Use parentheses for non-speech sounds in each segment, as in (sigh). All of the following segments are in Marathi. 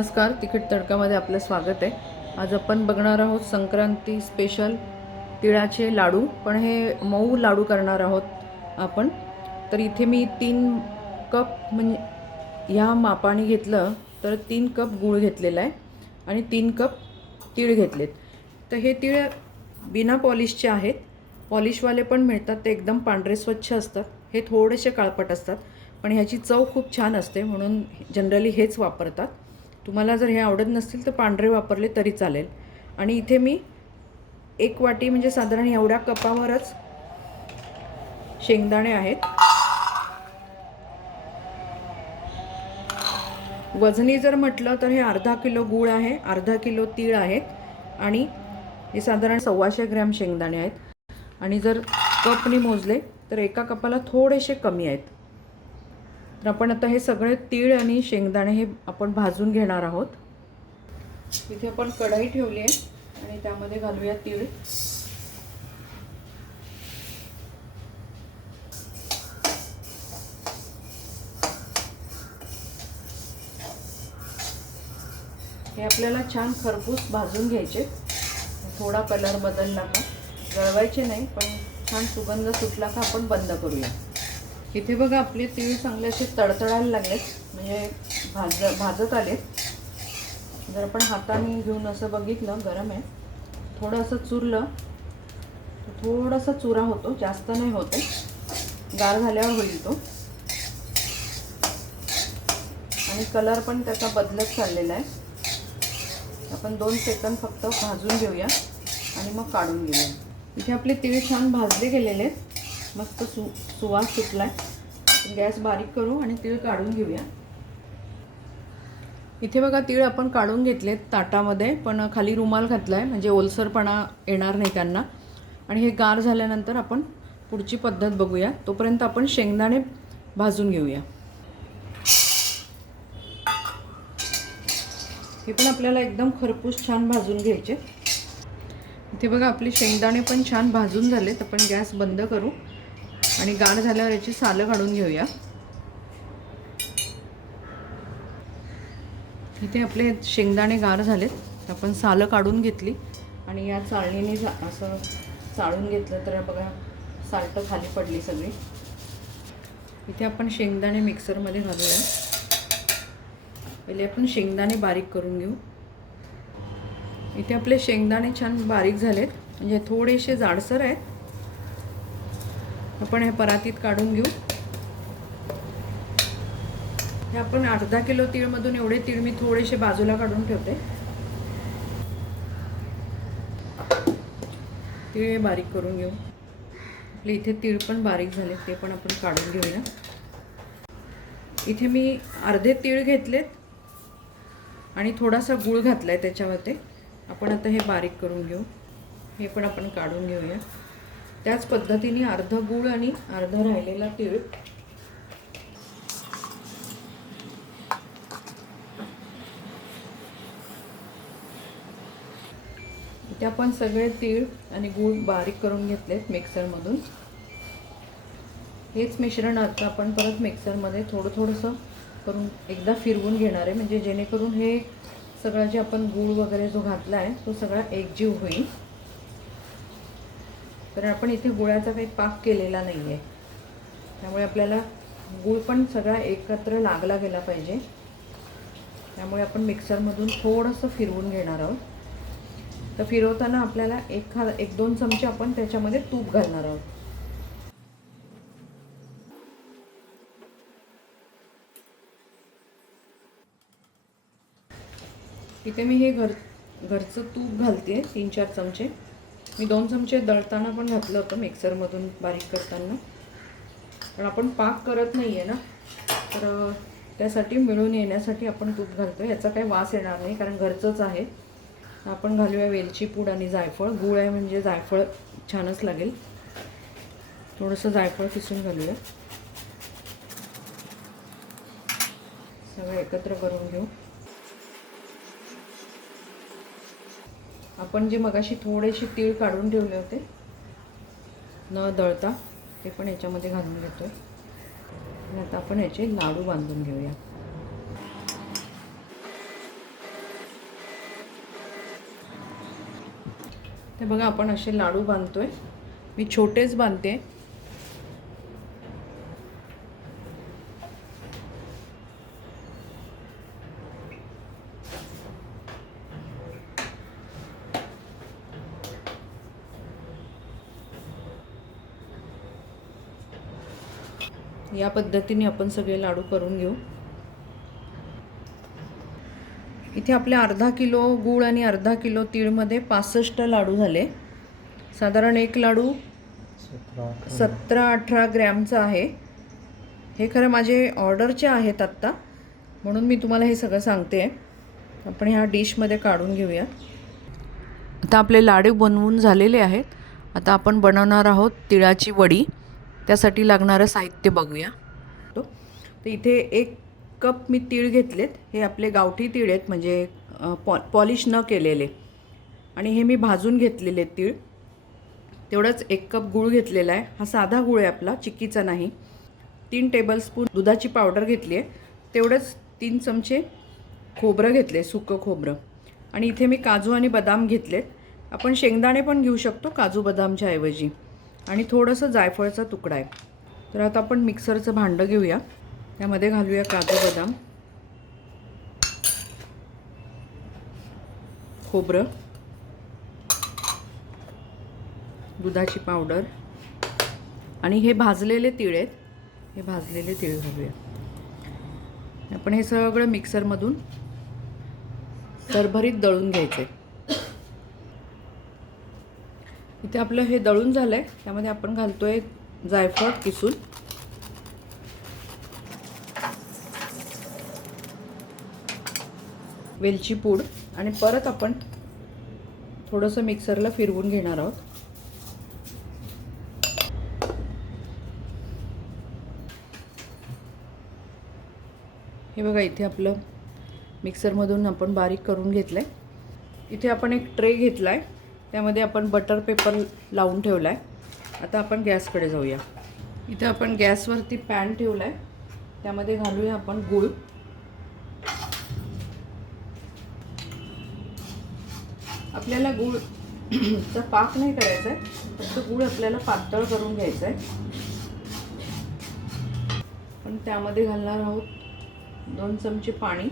नमस्कार तिखट तडकामध्ये आपलं स्वागत आहे. आज आपण बघणार आहोत संक्रांती स्पेशल तिळाचे लाडू. पण हे मऊ लाडू करणार आहोत आपण. तर इथे मी तीन कप म्हणजे ह्या मापाने घेतलं तर तीन कप गूळ घेतलेला आहे आणि तीन कप तीळ घेतलेत. तर हे तीळ बिना पॉलिशचे आहेत. पॉलिशवाले पण मिळतात ते एकदम पांढरे स्वच्छ असतात. हे थोडेसे काळपट असतात पण ह्याची चव खूप छान असते म्हणून जनरली हेच वापरतात. तुम्हाला जर हे आवडत नसतील तर पांढरे वापरले तरी चालेल. आणि इथे मी एक वाटी म्हणजे साधारण एवढ्या कपावरच शेंगदाणे आहेत. वजनी जर म्हटलं तर हे अर्धा किलो गूळ आहे अर्धा किलो तीळ आहेत आणि हे साधारण सव्वाशे ग्रॅम शेंगदाणे आहेत. आणि जर कपनी मोजले तर एका कपाला थोडेसे कमी आहेत. तर आपण आता हे सगळे तीळ आणि शेंगदाणे हे आपण भाजून घेणार आहोत. इथे आपण कढाई ठेवली आहे आणि त्यामध्ये घालूया तीळ. हे आपल्याला छान खरपूस भाजून घ्यायचे. थोडा कलर बदलला का? गळवायचे नाही पण छान सुगंध सुटला का आपण बंद करूया. इथे बघा आपले तीळ चांगले असे तडतडायला लागलेत म्हणजे भाज भाजत आलेत जर आपण हाताने घेऊन असं बघितलं गरम आहे. थोडं असं चुरलं तर थोडासा चुरा होतो. जास्त नाही होते गार झाल्यावर होईल तो. आणि कलर पण त्याचा बदलत चाललेला आहे. आपण दोन सेकंद फक्त भाजून घेऊया आणि मग काढून घेऊया. इथे आपले तीळ छान भाजले गेलेले आहेत. मस्त सु सुवास सुटला आहे गॅस बारीक करू आणि तीळ काढून घेऊया. इथे बघा तीळ आपण काढून घेतलेत ताटामध्ये पण खाली रुमाल घातला आहे म्हणजे ओलसरपणा येणार नाही त्यांना. आणि हे गार झाल्यानंतर आपण पुढची पद्धत बघूया. तोपर्यंत आपण शेंगदाणे भाजून घेऊया. हे पण आपल्याला एकदम खरपूस छान भाजून घ्यायचे. इथे बघा आपले शेंगदाणे पण छान भाजून झालेत. आपण गॅस बंद करू. आणि गार झाल्यावर याची सालं काढून घेऊया. इथे आपले शेंगदाणे गार झालेत आपण सालं काढून घेतली. आणि या चाळणीने असं चाळून घेतलं तर बघा साल्टं खाली पडली सगळी. इथे आपण शेंगदाणे मिक्सरमध्ये घालूया. पहिले आपण शेंगदाणे बारीक करून घेऊ. इथे आपले शेंगदाणे छान बारीक झालेत. म्हणजे थोडेसे जाडसर आहेत आपण हे परातीत काढून घेऊ. हे आपण अर्धा किलो तीळमधून एवढे तीळ मी थोडेसे बाजूला काढून ठेवते. तीळ हे बारीक करून घेऊ. आपले इथे तीळ पण बारीक झाले ते पण आपण काढून घेऊया. इथे मी अर्धे तीळ घेतलेत आणि थोडासा गूळ घातला आहे त्याच्यामध्ये आपण आता हे बारीक करून घेऊ. हे पण आपण काढून घेऊया. त्याच पद्धतीने अर्ध गूळ आणि अर्धा राहिलेला तीळ. इथे आपण सगळे तीळ आणि गूळ बारीक करून घेतलेत मिक्सरमधून. हेच मिश्रण आता आपण परत मिक्सरमध्ये थोडं थोडंसं करून एकदा फिरवून घेणार आहे. म्हणजे जेणेकरून हे सगळा जे आपण गूळ वगैरे जो घातला आहे तो सगळा एकजीव होईल. कारण आपण इथे गुळाचा काही पाक केलेला नाही आहे त्यामुळे आपल्याला गूळ पण सगळा एकत्र लागला गेला पाहिजे. त्यामुळे आपण मिक्सरमधून थोडंसं फिरवून घेणार आहोत. तर फिरवताना आपल्याला एखा एक दोन चमचे आपण त्याच्यामध्ये तूप घालणार आहोत. इथे मी हे घर घरचं तूप घालते तीन चार चमचे. मी दोन चमचे दळताना पण घातलं होतं मिक्सरमधून बारीक करताना. पण आपण पाक करत नाही आहे ना. तर त्यासाठी मिळून येण्यासाठी आपण तूप घालतो याचा काही वास येणार नाही कारण घरचंच आहे. आपण घालूया वेलची पूड आणि जायफळ. गूळ आहे म्हणजे जायफळ छानच लागेल. थोडंसं जायफळ किसून घालूया. सगळं एकत्र करून घेऊ. आपण जे मगाशी थोडेसे तीळ काढून ठेवले होते न दळता ते पण याच्यामध्ये घालून घेतो आहे आता आपण याचे लाडू बांधून घेऊया. ते बघा आपण असे लाडू बांधतो आहे मी छोटेच बांधते. या पद्धतीने आपण सगळे लाडू करून घेऊ. इथे आपले अर्धा किलो गूळ आणि अर्धा किलो तीळमध्ये पासष्ट लाडू झाले. साधारण एक लाडू सतरा अठरा ग्रॅमचा आहे. हे खरं माझे ऑर्डरचे आहेत आत्ता. म्हणून मी तुम्हाला हे सगळं सांगते. आपण ह्या डिशमध्ये काढून घेऊया. आता आपले लाडू बनवून झालेले आहेत. आता आपण बनवणार आहोत तिळाची वडी. त्यासाठी लागणारं साहित्य बघूया. तो तर इथे एक कप मी तीळ घेतलेत. हे आपले गावठी तीळ आहेत म्हणजे पॉ पॉलिश न केलेले. आणि हे मी भाजून घेतलेले तीळ. तेवढंच एक कप गूळ घेतलेला आहे. हा साधा गूळ आहे आपला चिक्कीचा नाही. तीन टेबलस्पून दुधाची पावडर घेतली आहे. तेवढंच तीन चमचे खोबरं घेतले सुकं खोबरं. आणि इथे मी काजू आणि बदाम घेतलेत. आपण शेंगदाणे पण घेऊ शकतो काजू बदामच्या ऐवजी. आणि थोडंसं जायफळचा तुकडा आहे. तर आता आपण मिक्सरचं भांडं घेऊया. त्यामध्ये घालूया काजू बदाम. खोबरं. दुधाची पावडर. आणि हे भाजलेले तीळ आहेत. हे भाजलेले तीळ घालूया. आपण हे सगळं मिक्सरमधून सरभरीत दळून घ्यायचं आहे इथे आपलं हे दळून झालं आहे त्यामध्ये आपण घालतो आहे जायफळ किसून. वेलची पूड. आणि परत आपण थोडंसं मिक्सरला फिरवून घेणार आहोत. हे बघा इथे आपलं मिक्सरमधून आपण बारीक करून घेतलं आहे इथे आपण एक ट्रे घेतला आहे त्यामध्ये आपण बटर पेपर लावून ठेवला आहे आता आपण गॅसकडे जाऊया. इथं आपण गॅसवरती पॅन ठेवला आहे त्यामध्ये घालूया आपण गूळ. आपल्याला गूळ (clears throat) चा पाक नाही करायचा आहे फक्त गूळ आपल्याला पातळ करून घ्यायचा आहे पण त्यामध्ये घालणार आहोत दोन चमचे पाणी.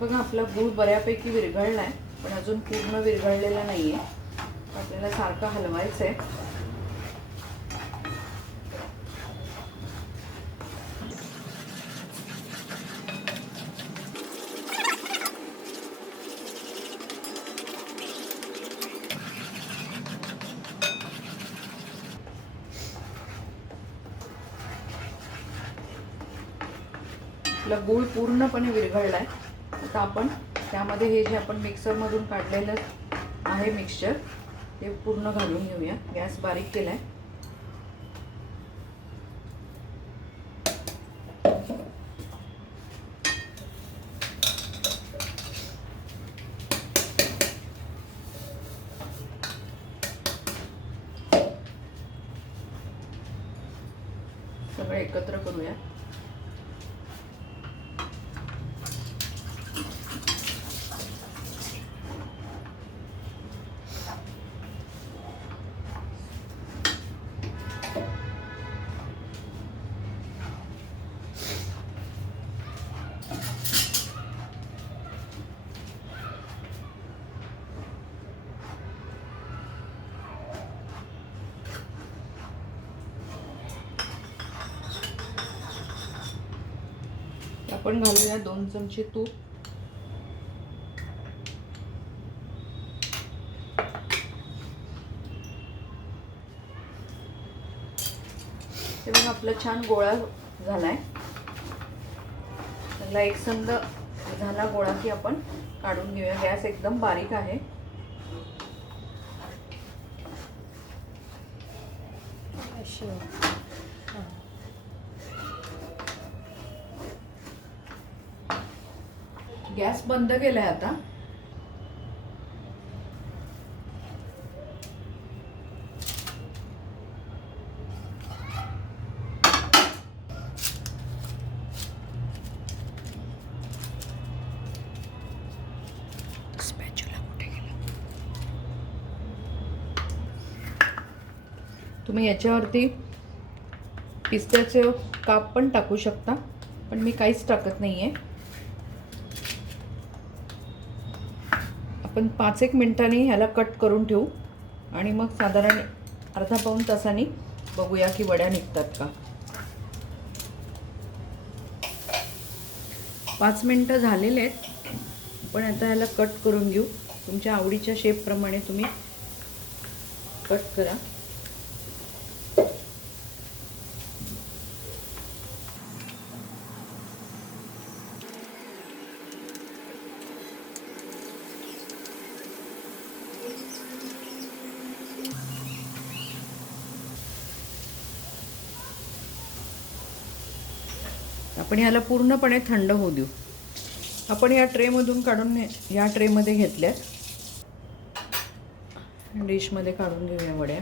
बघा आपला गूळ बऱ्यापैकी विरघळला आहे पण अजून पूर्ण विरघळलेला नाही आहे आपल्याला सारखं हलवायचं आहे आपला गूळ पूर्णपणे विरघळला आहे आता आपण त्यामध्ये हे जे आपण मिक्सरमधून काढलेलं आहे मिक्सचर ते पूर्ण घालून घेऊया. गॅस बारीक केला आहे सगळं एकत्र करूया. आपण घालूया दोन चमचे तूप. ते आपला छान गोळा झालाय. त्याला एकसंद झाला गोळा की आपण काढून घेऊया. गॅस एकदम बारीक आहे. गॅस बंद केलाय आता. तुम्ही याच्यावरती पिस्त्याचे काप पण टाकू शकता पण मी काहीच टाकत नाही आहे आपण पाच एक मिनटांनी ह्याला कट करून ठेवू. आणि मग साधारण अर्धा पाऊण तासांनी बघूया की वड्या निघतात का. पाच मिनटं झालेले आहेत. पण आता ह्याला कट करून घेऊ. तुमच्या आवडीच्या शेपप्रमाणे तुम्ही कट करा. आपण ह्याला पूर्णपणे थंड होऊ देऊ. आपण या ट्रेमधून काढून या ट्रेमध्ये घेतल्यात. डिशमध्ये काढून घेऊया वड्या.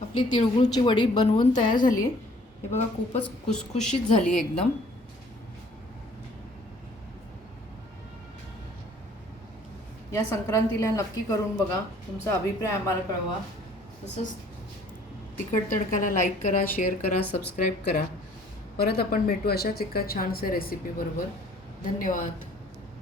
आपली तिळगुळची वडी बनवून तयार झाली आहे. हे बघा खूपच खुसखुशीत झाली एकदम. या संक्रांतीला नक्की करून बघा. तुमचा अभिप्राय आम्हाला कळवा. तसंच तिखट तडकाला लाईक करा शेअर करा सबस्क्राईब करा. परत आपण भेटू अशाच एका छानशा रेसिपीबरोबर धन्यवाद.